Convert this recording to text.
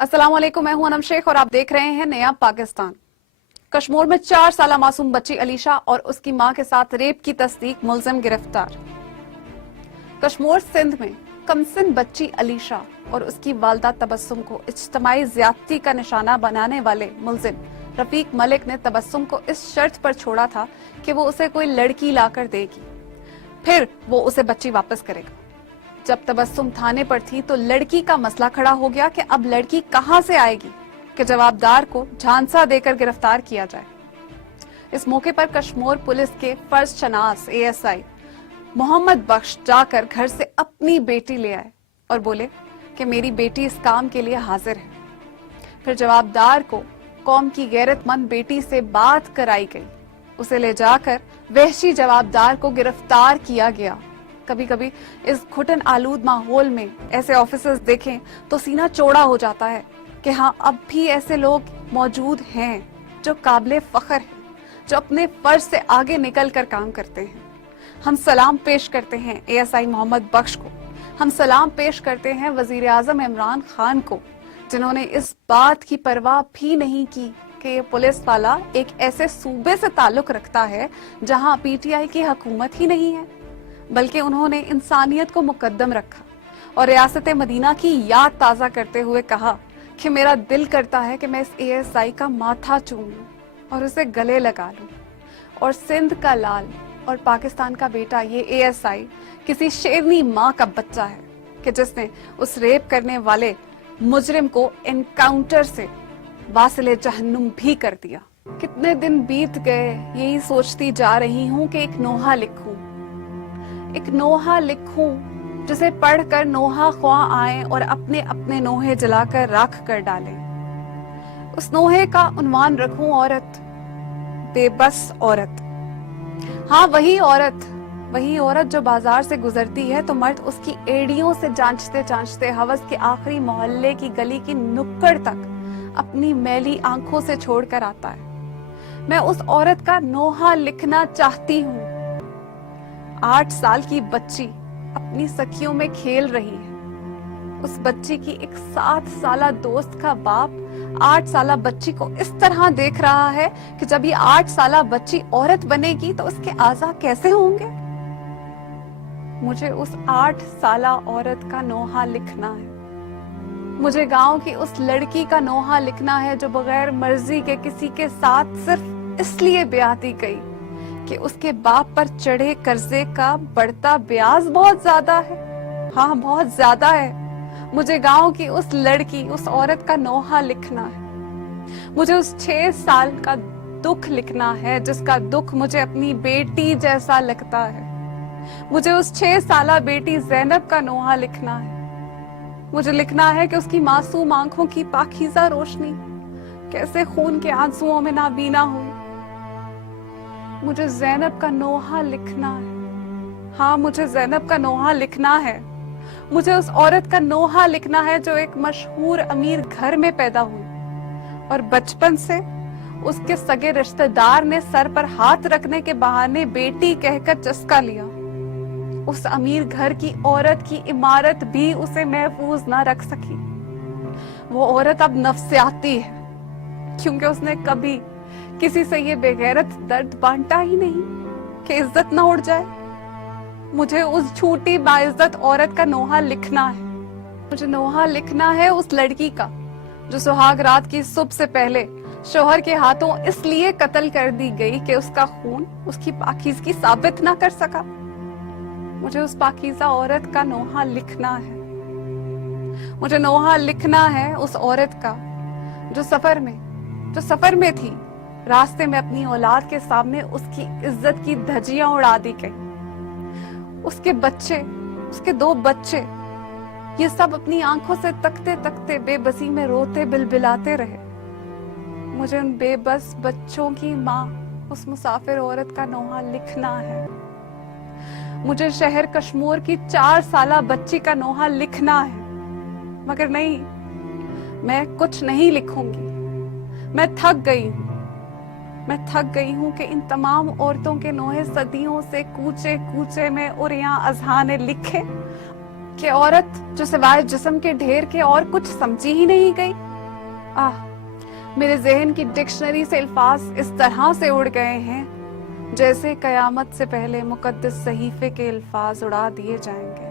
अस्सलाम वालेकुम, मैं हूं अनम शेख और आप देख रहे हैं नया पाकिस्तान। कश्मीर में 4 साल मासूम बच्ची अलीशा और उसकी मां के साथ रेप की तस्दीक, मुलजिम गिरफ्तार। कश्मीर सिंध में कमसिन बच्ची अलीशा और उसकी वालदा तबस्सुम को इज्तिमाई ज्यादती का निशाना बनाने वाले मुलजिम रफीक मलिक ने तबस्सुम को इस शर्त पर छोड़ा था कि वो उसे कोई लड़की लाकर देगी, फिर वो उसे बच्ची वापस करेगा। जब तबस्सुम थाने पर थी तो लड़की का मसला खड़ा हो गया कि अब लड़की कहां से आएगी कि जवाबदार को झांसा देकर गिरफ्तार किया जाए। इस मौके पर कश्मीर पुलिस के फर्ज शनास ASI मोहम्मद बख्श जाकर घर से अपनी बेटी ले आए और बोले कि मेरी बेटी इस काम के लिए हाजिर है। फिर जवाबदार को कौम की गैरतमंद बेटी से बात कराई गई, उसे ले जाकर वहशी जवाबदार को गिरफ्तार किया गया। कभी कभी इस घुटन आलूद माहौल में ऐसे ऑफिसर्स देखें तो सीना चौड़ा हो जाता है कि हाँ, अब भी ऐसे लोग मौजूद हैं जो काबिले फख्र हैं, जो अपने फर्ज से आगे निकल कर काम करते हैं। हम सलाम पेश करते हैं ASI मोहम्मद बख्श को, हम सलाम पेश करते हैं वजीर आजम इमरान खान को, जिन्होंने इस बात की परवाह भी नहीं की कि ये पुलिस वाला एक ऐसे सूबे से ताल्लुक रखता है जहां PTI की हुकूमत ही नहीं है, बल्कि उन्होंने इंसानियत को मुकद्दम रखा और रियासत मदीना की याद ताज़ा करते हुए कहा कि मेरा दिल करता है कि मैं इस ASI का माथा चूम लूं और उसे गले लगा लूं। और सिंध का लाल और पाकिस्तान का बेटा ये ASI किसी शेरनी माँ का बच्चा है कि जिसने उस रेप करने वाले मुजरिम को एनकाउंटर से वासिले जहन्नुम भी कर दिया। कितने दिन बीत गए यही सोचती जा रही हूँ कि एक नोहा लिखूं जिसे पढ़कर नोहा ख्वाह आए और अपने अपने नोहे जलाकर राख कर डालें। उस नोहे का उन्वान रखूं औरत, बेबस औरत। हाँ, वही औरत जो बाजार से गुजरती है तो मर्द उसकी एड़ियों से जांचते जांचते हवस के आखिरी मोहल्ले की गली की नुक्कड़ तक अपनी मैली आंखों से छोड़कर आता है। मैं उस औरत का नोहा लिखना चाहती हूँ। 8 साल की बच्ची अपनी सखियों में खेल रही है। उस बच्ची की एक 7 साला दोस्त का बाप 8 साला बच्ची को इस तरह देख रहा है कि जब ये 8 साला बच्ची औरत बनेगी तो उसके आज़ा कैसे होंगे। मुझे उस 8 साला औरत का नोहा लिखना है। मुझे गांव की उस लड़की का नोहा लिखना है जो बगैर मर्जी के किसी के साथ सिर्फ इसलिए ब्याहती गई कि उसके बाप पर चढ़े कर्जे का बढ़ता ब्याज बहुत ज्यादा है। हाँ, बहुत ज्यादा है। मुझे गांव की उस लड़की, उस औरत का नोहा लिखना है। मुझे उस 6 साल का दुख लिखना है जिसका दुख मुझे अपनी बेटी जैसा लगता है। मुझे उस 6 साला बेटी ज़ैनब का नोहा लिखना है। मुझे लिखना है कि उसकी मासूम आंखों की पाकीज़ा रोशनी कैसे खून के आंसुओं में नाबीना हो। मुझे ज़ैनब का नोहा लिखना है। हाँ, मुझे ज़ैनब का नोहा लिखना है। मुझे उस औरत का नोहा लिखना है जो एक मशहूर अमीर घर में पैदा हुई और बचपन से उसके सगे रिश्तेदार ने सर पर हाथ रखने के बहाने बेटी कहकर चस्का लिया। उस अमीर घर की औरत की इमारत भी उसे महफूज ना रख सकी। वो औरत अब नफ्सियाती है क्योंकि उसने कभी किसी से ये बेगैरत दर्द बांटा ही नहीं कि इज्जत ना उड़ जाए। मुझे उस झूठी बाइज्जत औरत का नोहा लिखना है। मुझे नोहा लिखना है उस लड़की का जो सुहाग रात की सुबह से पहले शोहर के हाथों इसलिए कत्ल कर दी गई कि उसका खून उसकी पाकीज़गी साबित ना कर सका। मुझे उस पाकीज़ा औरत का नोहा लिखना है। मुझे नोहा लिखना है उस औरत का जो सफर में थी, रास्ते में अपनी औलाद के सामने उसकी इज्जत की धज्जियां उड़ा दी गई। उसके बच्चे, उसके 2 बच्चे, ये सब अपनी आंखों से तकते तकते बेबसी में रोते बिलबिलाते रहे। मुझे उन बेबस बच्चों की माँ, उस मुसाफिर औरत का नोहा लिखना है। मुझे शहर कश्मीर की 4 साला बच्ची का नोहा लिखना है। मगर नहीं, मैं कुछ नहीं लिखूंगी। मैं थक गई हूँ कि इन तमाम औरतों के नोहे सदियों से कूचे कूचे में उरियां अजहाने लिखे कि औरत जो सिवाय जिस्म के ढेर के और कुछ समझी ही नहीं गई। मेरे जहन की डिक्शनरी से अल्फाज इस तरह से उड़ गए हैं जैसे कयामत से पहले मुकद्दस सहीफे के अल्फाज उड़ा दिए जाएंगे।